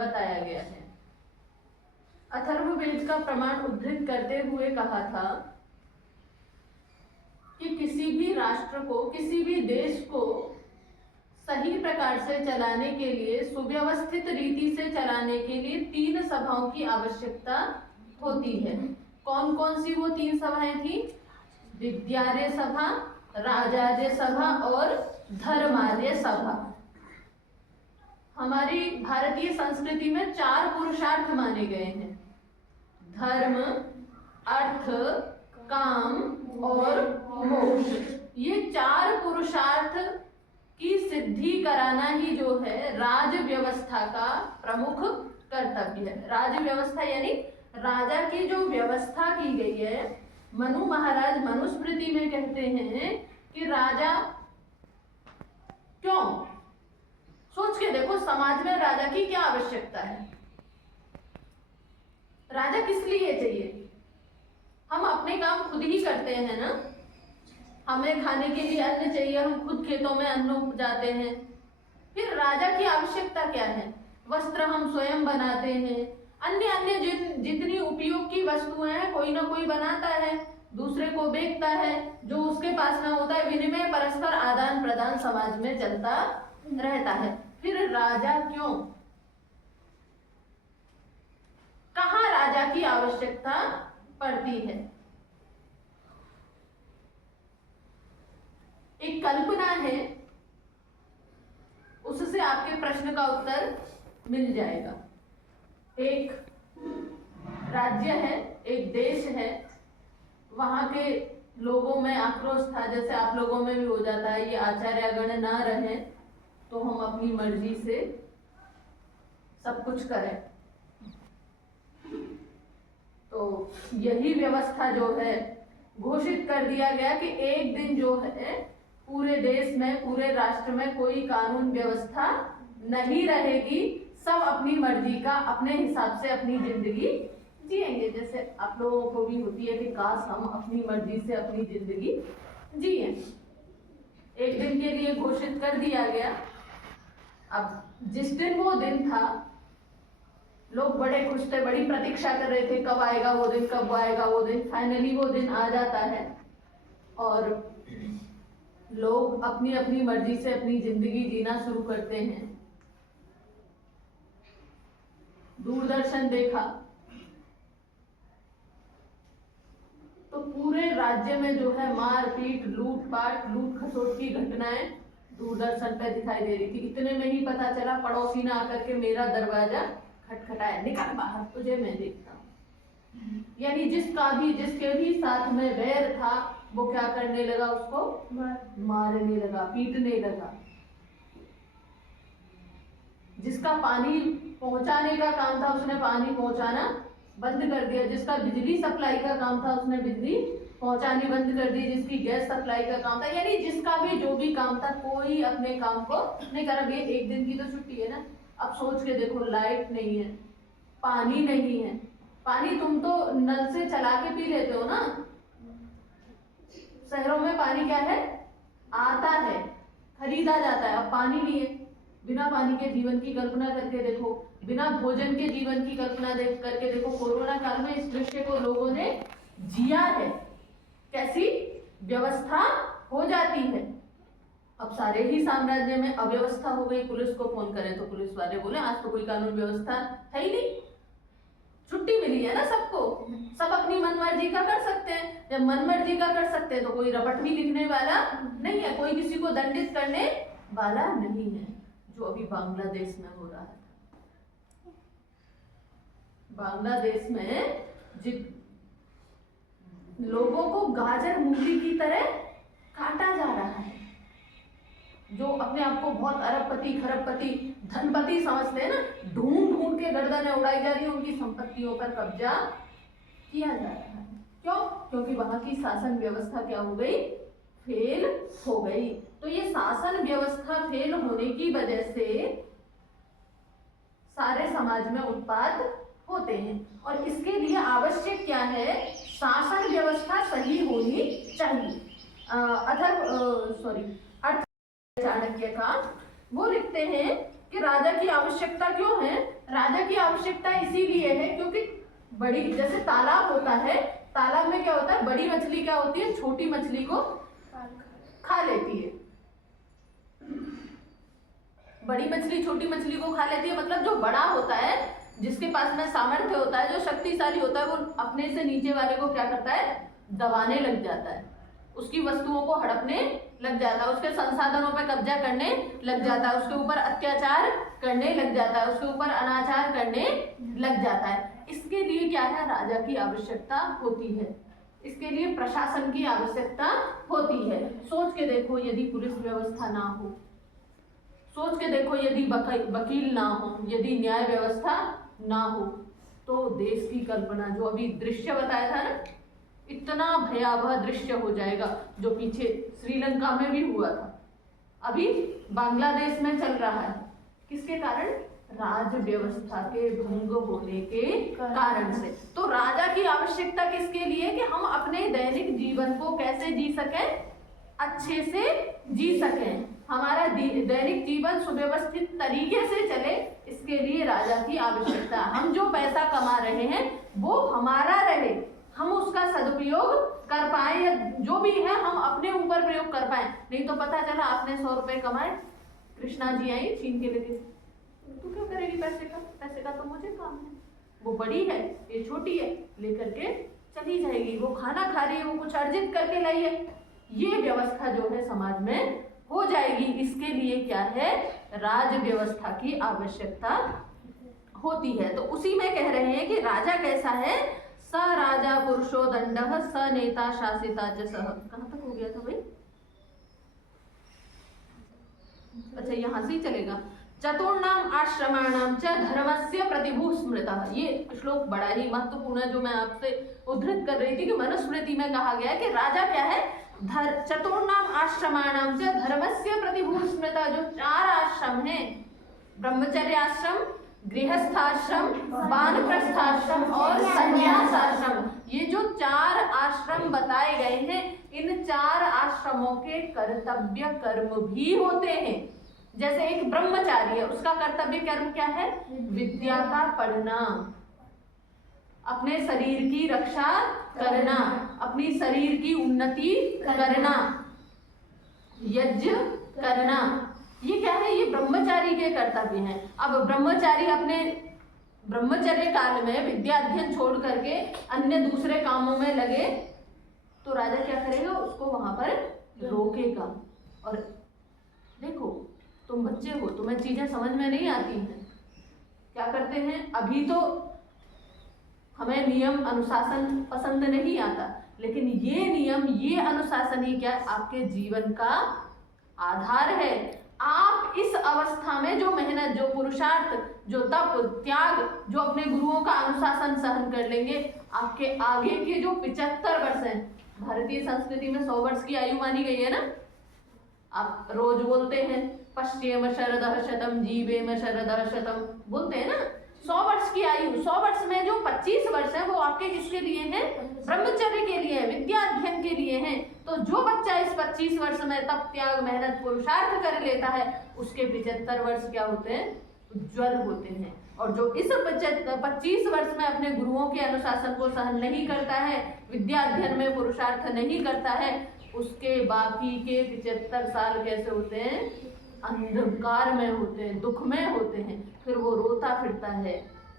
बताया गया है। अथर्ववेद का प्रमाण उद्धृत करते हुए कहा था कि किसी भी राष्ट्र को, किसी भी देश को सही प्रकार से चलाने के लिए, सुव्यवस्थित रीति से चलाने के लिए 3 सभाओं की आवश्यकता होती है। कौन कौन सी वो 3 सभाएं थी? विद्यार्य सभा, राजार्य सभा और धर्मार्य सभा। हमारी भारतीय संस्कृति में 4 पुरुषार्थ माने गए हैं: धर्म, अर्थ, काम और मोक्ष। ये 4 पुरुषार्थ की सिद्धि कराना ही जो है राज व्यवस्था का प्रमुख कर्तव्य है। राज व्यवस्था यानी राजा की जो व्यवस्था की गई है। मनु महाराज मनुस्मृति में कहते हैं कि राजा क्यों, सोच के देखो समाज में राजा की क्या आवश्यकता है। राजा किस लिए चाहिए? हम अपने काम खुद ही करते हैं ना, हमें खाने के लिए अन्न चाहिए, हम खुद खेतों में अन्न उपजाते हैं। फिर राजा की आवश्यकता क्या है? वस्त्र हम स्वयं बनाते हैं, अन्य अन्य जितनी उपयोग की वस्तुएं हैं कोई ना कोई बनाता है, दूसरे को बेचता है, जो उसके पास ना होता है विनिमय, परस्पर आदान प्रदान समाज में चलता रहता है। फिर राजा क्यों? कहाँ राजा की आवश्यकता पड़ती है? एक कल्पना है, उससे आपके प्रश्न का उत्तर मिल जाएगा। एक राज्य है, एक देश है, वहां के लोगों में आक्रोश था, जैसे आप लोगों में भी हो जाता है, ये आचार्यगण ना रहे तो हम अपनी मर्जी से सब कुछ करें। तो यही व्यवस्था जो है घोषित कर दिया गया कि एक दिन जो है पूरे देश में, पूरे राष्ट्र में कोई कानून व्यवस्था नहीं रहेगी, सब अपनी मर्जी का, अपने हिसाब से अपनी जिंदगी जिएंगे। जैसे आप लोगों को भी होती है कि काश हम अपनी मर्जी से अपनी जिंदगी जिए। एक दिन के लिए घोषित कर दिया गया। अब जिस दिन वो दिन था, लोग बड़े खुश थे, बड़ी प्रतीक्षा कर रहे थे, कब आएगा वो दिन, कब आएगा वो दिन। फाइनली वो दिन आ जाता है और लोग अपनी अपनी मर्जी से अपनी जिंदगी जीना शुरू करते हैं। दूरदर्शन देखा तो पूरे राज्य में जो है मारपीट, लूटपाट, लूट खसोट की घटनाएं दूरदर्शन पे दिखाई दे रही थी। इतने में ही पता चला, पड़ोसी ने आकर के मेरा दरवाजा खटखटाया, निकल बाहर, तुझे मैं देखता हूँ। यानी जिसके भी साथ में वैर था वो क्या करने लगा? उसको मारने लगा, पीटने लगा। जिसका पानी पहुंचाने का काम था उसने पानी पहुंचाना बंद कर दिया, जिसका बिजली सप्लाई का काम था उसने बिजली पहुंचानी बंद कर दी, जिसकी गैस सप्लाई का काम था, यानी जिसका भी जो भी काम था कोई अपने काम को नहीं कर रहा। एक दिन की तो छुट्टी है ना, अब सोच के देखो, लाइट नहीं है, पानी नहीं है। पानी तुम तो नल से चला के पी लेते हो ना, शहरों में पानी क्या है? आता है, खरीदा जाता है। अब पानी नहीं है, बिना पानी के जीवन की कल्पना करके देखो, बिना भोजन के जीवन की कल्पना करके देखो। कोरोना काल में इस दृश्य को लोगों ने जिया है, कैसी व्यवस्था हो जाती है। अब सारे ही साम्राज्य में अव्यवस्था हो गई। पुलिस को फोन करें तो पुलिस वाले बोले आज तो कोई कानून व्यवस्था है ही नहीं, छुट्टी मिली है ना सबको, सब अपनी मनमर्जी का कर सकते हैं। जब मनमर्जी का कर सकते हैं तो कोई रपट भी लिखने वाला नहीं है, कोई किसी को दंडित करने वाला नहीं है, जो अभी बांग्लादेश में हो रहा है। बांग्लादेश में लोगों को गाजर मूली की तरह काटा जा रहा है। जो अपने आप को बहुत अरबपति, खरबपति, धनपति समझते हैं ना, ढूंढ ढूंढ के गर्दनें उड़ाई जा रही है, उनकी संपत्तियों पर कब्जा किया जा रहा है। क्यों? क्योंकि वहां की शासन व्यवस्था क्या हो गई? फेल हो गई। तो ये शासन व्यवस्था फेल होने की वजह से सारे समाज में उत्पात होते हैं, और इसके लिए आवश्यक क्या है? शासन व्यवस्था सही होनी चाहिए। चाणक्य का वो लिखते हैं कि राजा की आवश्यकता क्यों है? राजा की आवश्यकता इसीलिए है क्योंकि बड़ी, जैसे तालाब होता है, तालाब में क्या होता है, बड़ी मछली क्या होती है, छोटी मछली को खा लेती है। बड़ी मछली छोटी मछली को खा लेती है, मतलब जो बड़ा होता है, जिसके पास में सामर्थ्य होता है, जो शक्तिशाली होता है, वो अपने से नीचे वाले को क्या करता है, दबाने लग जाता है, उसकी वस्तुओं को हड़पने लग जाता है, उसके संसाधनों पर कब्जा करने लग जाता है, उसके ऊपर अत्याचार करने लग जाता है, उसके ऊपर अनाचार करने लग जाता है। इसके लिए क्या है, राजा की आवश्यकता होती है, इसके लिए प्रशासन की आवश्यकता होती है। सोच के देखो, यदि पुलिस व्यवस्था ना हो, सोच के देखो यदि वकील ना हो, यदि न्याय व्यवस्था ना हो, तो देश की कल्पना, जो अभी दृश्य बताया था ना, इतना भयावह दृश्य हो जाएगा, जो पीछे श्रीलंका में भी हुआ था, अभी बांग्लादेश में चल रहा है। किसके कारण? राज व्यवस्था के भंग होने के कारण से। तो राजा की आवश्यकता किसके लिए? कि हम अपने दैनिक जीवन को कैसे जी सकें, अच्छे से जी सकें, हमारा दैनिक जीवन सुव्यवस्थित तरीके से चले, इसके लिए राजा की आवश्यकता। हम जो पैसा कमा रहे हैं वो हमारा रहे, हम उसका सदुपयोग कर पाए, या जो भी है हम अपने ऊपर प्रयोग कर पाए। नहीं तो पता चला आपने 100 रुपए कमाए, कृष्णा जी आई छीन के लेके, तू क्या करेगी पैसे का? पैसे का तो मुझे काम है, वो बड़ी है, ये छोटी है, लेकर के चली जाएगी, वो खाना खा रही है, वो कुछ अर्जित करके लाई है। ये व्यवस्था जो है समाज में हो जाएगी। इसके लिए क्या है, राज व्यवस्था की आवश्यकता होती है। तो उसी में कह रहे हैं कि राजा कैसा है, स राजा पुरुषो दंडः स नेता शासिता च सः। कहां तक हो गया था भाई? अच्छा, यहां से ही चलेगा। चतुर्णाम आश्रमाणाम च धर्मस्य प्रतिभू स्मृतः। ये श्लोक बड़ा ही महत्वपूर्ण है, जो मैं आपसे उद्धृत कर रही थी कि मनुस्मृति में कहा गया है कि राजा क्या है, चतुर्णाम आश्रमाणाम च धर्मस्य प्रतिभू स्मृतः। जो 4 आश्रम हैं, ब्रह्मचर्य आश्रम, गृहस्थाश्रम, वानप्रस्थाश्रम और संन्यासाश्रम, ये जो 4 आश्रम बताए गए हैं, इन 4 आश्रमों के कर्तव्य कर्म भी होते हैं। जैसे एक ब्रह्मचारी है, उसका कर्तव्य कर्म क्या है, विद्या का पढ़ना, अपने शरीर की रक्षा करना, अपनी शरीर की उन्नति करना, यज्ञ करना, ये क्या है, ये ब्रह्मचारी के कर्तव्य हैं। अब ब्रह्मचारी अपने ब्रह्मचर्य काल में विद्या अध्ययन छोड़ करके अन्य दूसरे कामों में लगे, तो राजा क्या करेगा, उसको वहां पर रोकेगा। और देखो, तुम बच्चे हो, तुम्हें चीजें समझ में नहीं आती हैं, क्या करते हैं, अभी तो हमें नियम अनुशासन पसंद नहीं आता, लेकिन ये नियम, ये अनुशासन ही क्या, आपके जीवन का आधार है। आप इस अवस्था में जो मेहनत, जो पुरुषार्थ, जो तप, त्याग, जो अपने गुरुओं का अनुशासन सहन कर लेंगे, आपके आगे के जो 75 वर्ष हैं, भारतीय संस्कृति में 100 वर्ष की आयु मानी गई है ना, आप रोज बोलते हैं पश्चिम शरदः शतम जीवेम शरदः शतम, बोलते हैं ना, 100 वर्ष की आयु, 100 वर्ष में जो 25 वर्ष है वो आपके किसके लिए हैं, ब्रह्मचर्य के लिए, विद्या अध्ययन के लिए हैं। तो जो बच्चा इस 25 वर्ष में तप, त्याग, मेहनत, पुरुषार्थ कर लेता है, उसके 75 वर्ष क्या होते हैं, उज्ज्वल होते हैं। और जो इस 25 वर्ष में अपने गुरुओं के अनुशासन को सहन नहीं करता है, विद्या अध्ययन में पुरुषार्थ नहीं करता है, उसके बाकी के 75 साल कैसे होते हैं, अंधकार में होते हैं, दुख में होते हैं। फिर वो रोता फिरता है,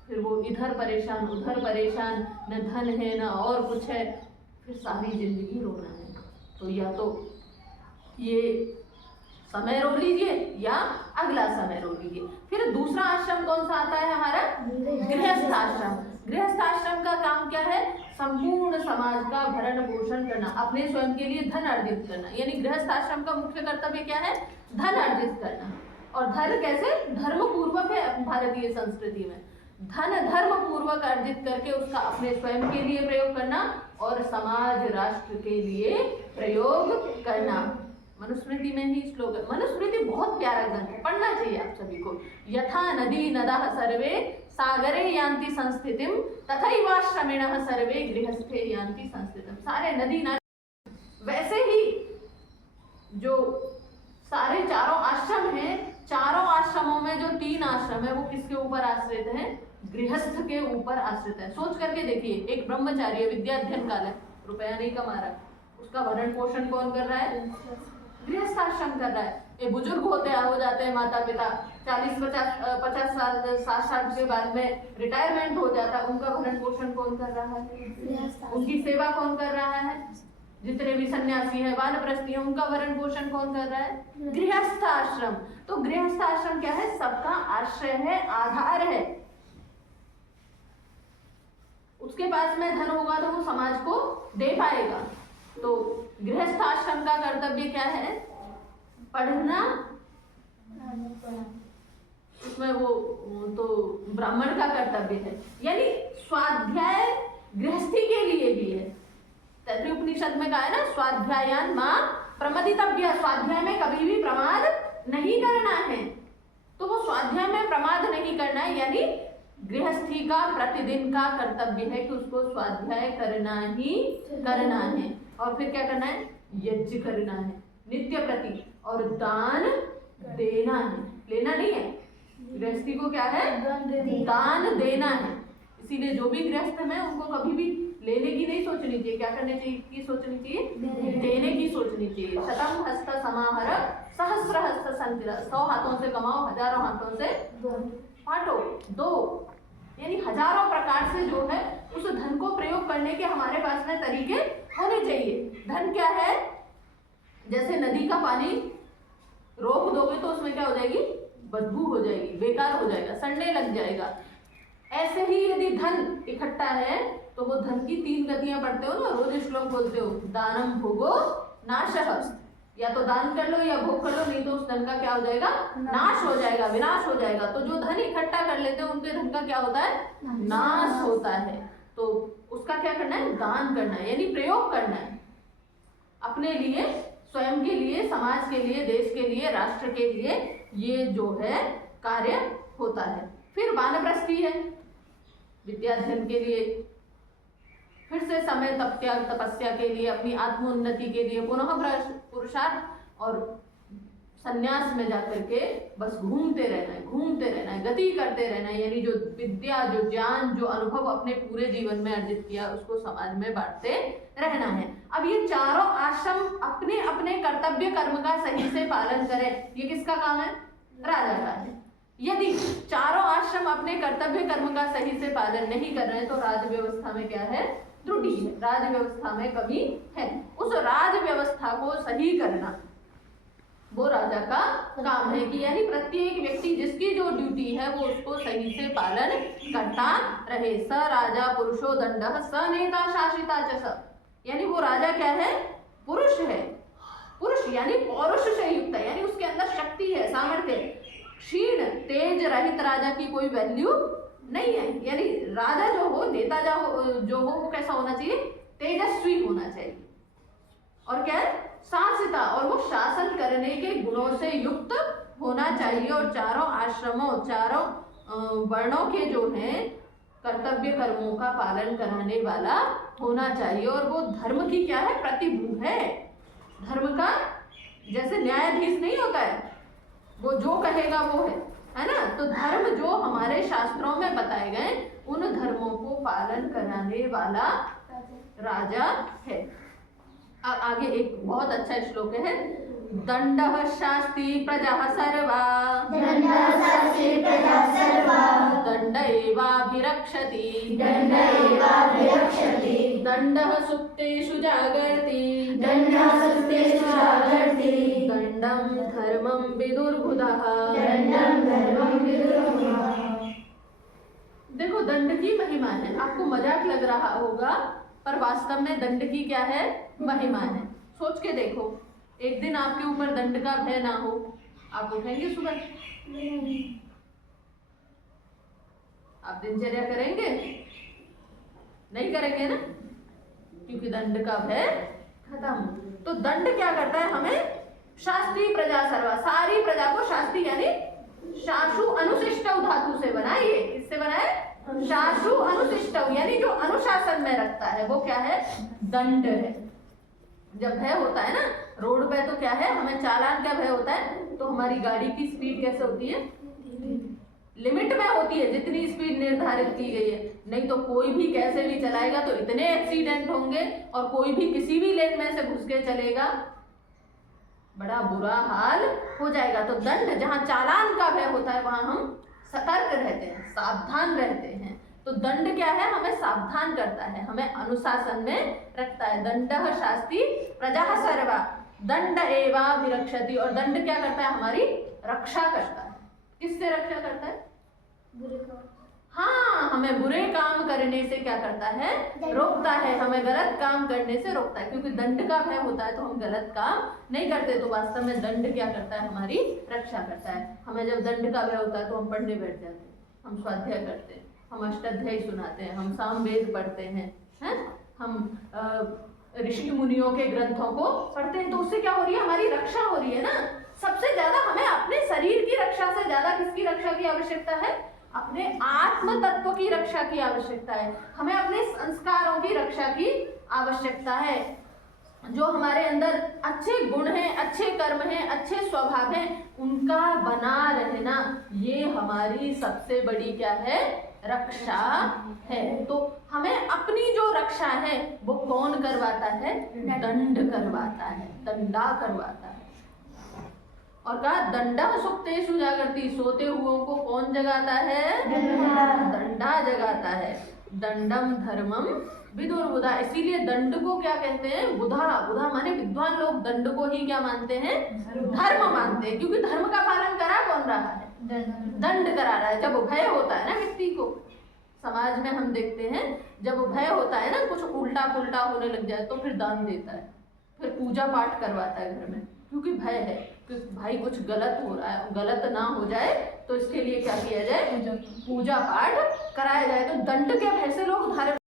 फिर वो इधर परेशान उधर परेशान, न धन है न और कुछ है, फिर सारी जिंदगी रोना है। तो या तो ये समय रो लीजिए या अगला समय रो लीजिए। फिर दूसरा आश्रम कौन सा आता है हमारा, गृहस्थ आश्रम। गृहस्थ आश्रम का काम क्या है, संपूर्ण समाज का भरण पोषण करना, अपने स्वयं के लिए धन अर्जित करना। यानी गृहस्थ आश्रम का मुख्य कर्तव्य क्या है, धन अर्जित करना। और धन कैसे, धर्म पूर्वक है भारतीय संस्कृति में, धन धर्म पूर्वक अर्जित करके उसका अपने स्वयं के लिए प्रयोग करना और समाज राष्ट्र के लिए प्रयोग करना। मनुस्मृति में ही श्लोक है। मनुस्मृति बहुत प्यारा ग्रंथ है, पढ़ना चाहिए आप सभी को। यथा नदी नदः सर्वे सागरे यान्ति संस्थितिम तथैवाश्रमिणः सर्वे गृहस्थे यान्ति संस्थितिम। सारे नदी नाले, वैसे ही जो सारे चारों आश्रम हैं, चारों आश्रमों में जो 3 आश्रम है वो किसके ऊपर आश्रित है? गृहस्थ के ऊपर आश्रित है। सोच करके देखिए, एक ब्रह्मचारी विद्या अध्ययन काल है, रुपया नहीं कमा रहा, उसका भरण पोषण कौन कर रहा है? गृहस्थ आश्रम कर रहा है। एक बुजुर्ग हो जाते हैं माता पिता, 40-50 साल 60 साल के बाद में रिटायरमेंट हो जाता है, उनका भरण पोषण कौन कर रहा है? उनकी सेवा कौन कर रहा है? जितने भी सन्यासी है, वानप्रस्थी है, उनका भरण पोषण कौन कर रहा है? गृहस्थ आश्रम। तो गृहस्थ आश्रम क्या है? सबका आश्रय है, आधार है। उसके पास में धन होगा तो वो समाज को दे पाएगा। तो गृहस्थ आश्रम का कर्तव्य क्या है? पढ़ना। उसमें वो तो ब्राह्मण का कर्तव्य है, यानी स्वाध्याय गृहस्थी के लिए भी है। तैत्तिरीय उपनिषद में कहा है ना, स्वाध्यायान मां प्रमदितव्य, स्वाध्याय में कभी भी प्रमाद नहीं करना है। तो वो स्वाध्याय में प्रमाद नहीं करना है, यानी गृहस्थी का प्रतिदिन का कर्तव्य है कि उसको स्वाध्याय करना ही करना है। और फिर क्या करना है? यज्ञ करना है नित्य प्रति, और दान देना है, लेना नहीं है। गृहस्थी को क्या है? दान देना है। इसीलिए जो भी गृहस्थ है उनको कभी भी लेने की नहीं सोचनी चाहिए, क्या करने चाहिए? सोचनी चाहिए, देने की सोचनी चाहिए। शतम हस्त समाहर सहस्र हस्त संतिर, 100 हाथों से कमाओ, हजारों हाथों से बांटो, दो। यानी हजारों प्रकार से जो है उस धन को प्रयोग करने के हमारे पास में तरीके होने चाहिए। धन क्या है? जैसे नदी का पानी रोक दोगे तो उसमें क्या हो जाएगी? बदबू हो जाएगी, बेकार हो जाएगा, सड़ने लग जाएगा। ऐसे ही यदि धन इकट्ठा है तो वो धन की 3 गतियां पढ़ते हो ना, रोज श्लोक बोलते हो, दानम भोगो नाशः, या तो दान कर लो या भोग कर लो, नहीं तो उस धन का क्या हो जाएगा? नाश हो जाएगा, विनाश हो जाएगा। तो जो धन इकट्ठा कर लेते हैं उनके धन का क्या होता है? नाश होता है। तो उसका क्या करना है? दान करना है, यानी प्रयोग करना है अपने लिए, स्वयं के लिए, समाज के लिए, देश के लिए, राष्ट्र के लिए। ये जो है कार्य होता है। फिर वानप्रस्थी है, विद्याध्ययन के लिए, फिर से समय त्याग तपस्या के लिए, अपनी आत्मोन्नति के लिए, पुनः पुरुषार्थ और संन्यास में जाकर के बस घूमते रहना है, गति करते रहना है। यानी जो विद्या, जो ज्ञान, जो अनुभव अपने पूरे जीवन में अर्जित किया उसको समाज में बांटते रहना है। अब ये चारों आश्रम अपने अपने कर्तव्य कर्म का सही से पालन करें, ये किसका काम है? राजा का है। यदि चारों आश्रम अपने कर्तव्य कर्म का सही से पालन नहीं कर रहे हैं तो राज व्यवस्था में क्या है? त्रुटि है, राज व्यवस्था में कमी है। उस राज व्यवस्था को सही करना वो राजा का काम है कि यानी प्रत्येक व्यक्ति जिसकी जो ड्यूटी है वो उसको सही से पालन करता रहे। स राजा पुरुषो दंडः स नेता शासिता च स, यानी वो राजा क्या है? पुरुष है। पुरुष यानी पौरुष से युक्त है, यानी उसके अंदर शक्ति है, सामर्थ्य। क्षीण तेज रहित राजा की कोई वैल्यू नहीं है। यानी राजा जो हो, नेता जो हो वो कैसा होना चाहिए? तेजस्वी होना चाहिए। और क्या है? शासिता, और वो शासन करने के गुणों से युक्त होना चाहिए। और चारों आश्रमों, चारों वर्णों के जो हैं कर्तव्य कर्मों का पालन कराने वाला होना चाहिए। और वो धर्म की क्या है? प्रतिभू है। धर्म का जैसे न्यायाधीश नहीं होता है, वो जो कहेगा वो है ना? तो धर्म जो हमारे शास्त्रों में बताए गए उन धर्मों को पालन कराने वाला राजा है। अब आगे एक बहुत अच्छा श्लोक है, दंडः शास्ति प्रजा सर्वा, दंड एवाभिरक्षति, दंडः सुप्तेषु जागर्ति, दंडं धर्मं विदुर्बुधः। देखो दंड की महिमा है। आपको मजाक लग रहा होगा पर वास्तव में दंड की क्या है? महिमा है। सोच के देखो, एक दिन आपके ऊपर दंड का भय ना हो, आप उठेंगे सुबह? आप दिनचर्या करेंगे? नहीं करेंगे ना, क्योंकि दंड का भय खत्म। तो दंड क्या करता है? हमें शास्त्री प्रजा सर्वा, सारी प्रजा को, शास्त्री यानी शाशु अनुशिष्टौ धातु से बनाए। किससे बनाए? शाशु अनुशिष्टौ, यानी जो अनुशासन में रखता है वो क्या है? दंड है। जब भय होता है ना रोड पे, तो क्या है, हमें चालान का भय होता है, तो हमारी गाड़ी की स्पीड कैसे होती है, लिमिट में होती है, जितनी स्पीड निर्धारित की गई है। नहीं तो कोई भी कैसे भी चलाएगा तो इतने एक्सीडेंट होंगे, और कोई भी किसी भी लेन में से घुस के चलेगा, बड़ा बुरा हाल हो जाएगा। तो दंड, जहाँ चालान का भय होता है वहां हम सतर्क रहते हैं, सावधान रहते हैं। तो दंड क्या है, हमें सावधान करता है, हमें अनुशासन में रखता है। दंडः शास्ति प्रजाः सर्वा दंड एवाभिरक्षति। और दंड क्या करता है, हमारी रक्षा करता है। किससे रक्षा करता है, बुरे काम। हाँ, हमें बुरे काम करने से क्या करता है, रोकता है, हमें गलत काम करने से रोकता है। क्योंकि दंड का भय होता है तो हम गलत काम नहीं करते, तो वास्तव में दंड क्या करता है, हमारी रक्षा करता है। हमें जब दंड का भय होता है तो हम पढ़ने बैठ जाते हैं, हम स्वाध्याय करते हैं, हम अष्टाध्यायी सुनाते हैं, हम सामवेद पढ़ते हैं, हम ऋषि मुनियों के ग्रंथों को पढ़ते हैं। तो उससे क्या हो रही है, हमारी रक्षा हो रही है ना। सबसे ज्यादा हमें अपने शरीर की रक्षा से ज्यादा किसकी रक्षा की आवश्यकता है, अपने आत्म तत्व की रक्षा की आवश्यकता है। हमें अपने संस्कारों की रक्षा की आवश्यकता है। जो हमारे अंदर अच्छे गुण हैं, अच्छे कर्म हैं, अच्छे स्वभाव हैं, उनका बना रहना, ये हमारी सबसे बड़ी क्या है, रक्षा है। तो हमें अपनी जो रक्षा है वो कौन करवाता है, दंड करवाता है, दंडा करवाता है। और कहा दंडः सुप्तेषु जागर्ति, सोते हुओं को कौन जगाता है, दंडा जगाता है। दंडम धर्मम विदुर्बुधा, इसीलिए दंड को क्या कहते हैं, बुधा। बुधा माने विद्वान लोग दंड को ही क्या मानते हैं, धर्म मानते हैं। क्योंकि धर्म का पालन करा कौन रहा है, दंड करा रहा है। जब भय होता है ना व्यक्ति को, समाज में हम देखते हैं जब भय होता है ना, कुछ उल्टा पुल्टा होने लग जाए तो फिर दान देता है, फिर पूजा पाठ करवाता है घर में, क्योंकि भय है कि भाई कुछ गलत हो रहा है, गलत ना हो जाए, तो इसके लिए क्या किया जाए, पूजा पाठ कराया जाए। तो दंड के भय से लोग